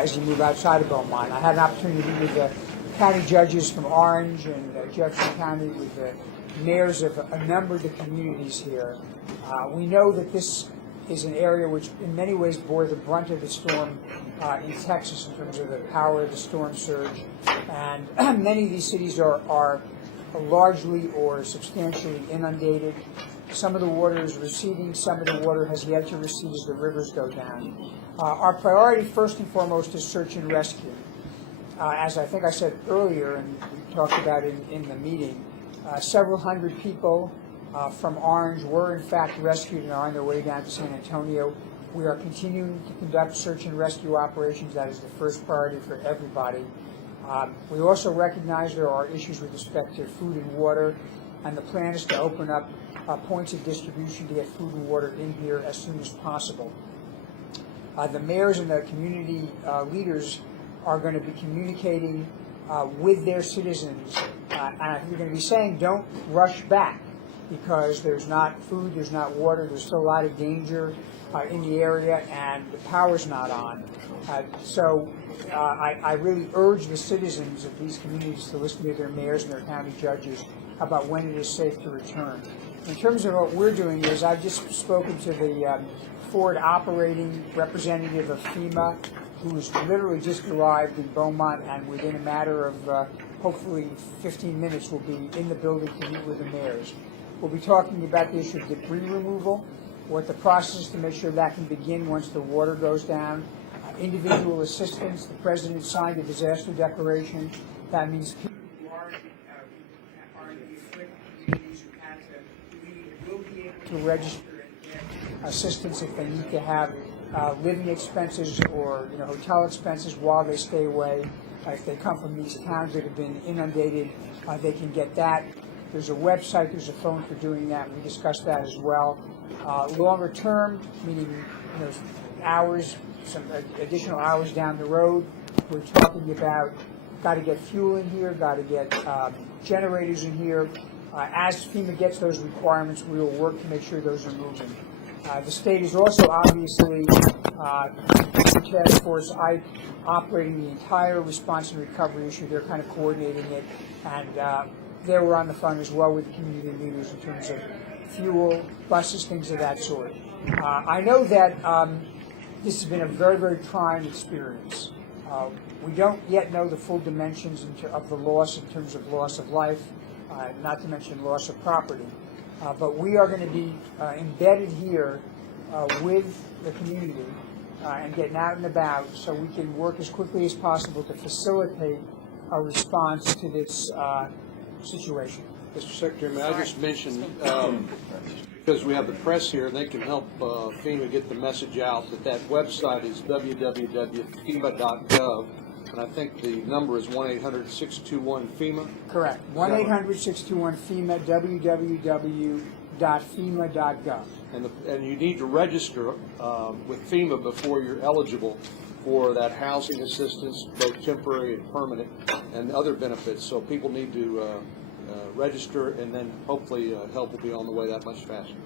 as you move outside of Beaumont. I had an opportunity to meet with the county judges from Orange and Jefferson County, with the mayors of a number of the communities here. We know that this is an area which in many ways bore the brunt of the storm in Texas in terms of the power of the storm surge. And many of these cities are largely or substantially inundated. Some of the water is receding, some of the water has yet to recede as the rivers go down. Our priority first and foremost is search and rescue. As I think I said earlier, and we talked about in the meeting, several hundred people from Orange were in fact rescued and are on their way down to San Antonio. We are continuing to conduct search and rescue operations. That is the first priority for everybody. We also recognize there are issues with respect to food and water, and the plan is to open up points of distribution to get food and water in here as soon as possible. The mayors and the community leaders are going to be communicating with their citizens, and they're going to be saying, don't rush back, because there's not food, there's not water, there's still a lot of danger in the area, and the power's not on. So I really urge the citizens of these communities to listen to their mayors and their county judges about when it is safe to return. In terms of what we're doing is, I've just spoken to the forward operating representative of FEMA, who's literally just arrived in Beaumont, and within a matter of hopefully 15 minutes will be in the building to meet with the mayors. We'll be talking about the issue of debris removal, what the process is to make sure that can begin once the water goes down, individual assistance. The President signed a disaster declaration. That means people who are in the afflicted communities who had to leave will be able to register and get assistance if they need to have living expenses or hotel expenses while they stay away. If they come from these towns that have been inundated, they can get that. There's a website, there's a phone for doing that. We discussed that as well. Longer term, meaning hours, some additional hours down the road, we're talking about got to get fuel in here, got to get generators in here. As FEMA gets those requirements, we will work to make sure those are moving. The state is also obviously, the task force, operating the entire response and recovery issue. They're kind of coordinating it, and they were on the phone as well with the community leaders in terms of fuel, buses, things of that sort. I know that this has been a very, very trying experience. We don't yet know the full dimensions of the loss in terms of loss of life, not to mention loss of property. But we are going to be embedded here with the community and getting out and about so we can work as quickly as possible to facilitate a response to this situation. Mr. Secretary, may I just mention, because we have the press here, they can help FEMA get the message out, that website is www.fema.gov, and I think the number is 1-800-621-FEMA. Correct. 1-800-621-FEMA, www.fema.gov. And you need to register with FEMA before you're eligible for that housing assistance, both temporary and permanent, and other benefits. So people need to register, and then hopefully help will be on the way that much faster.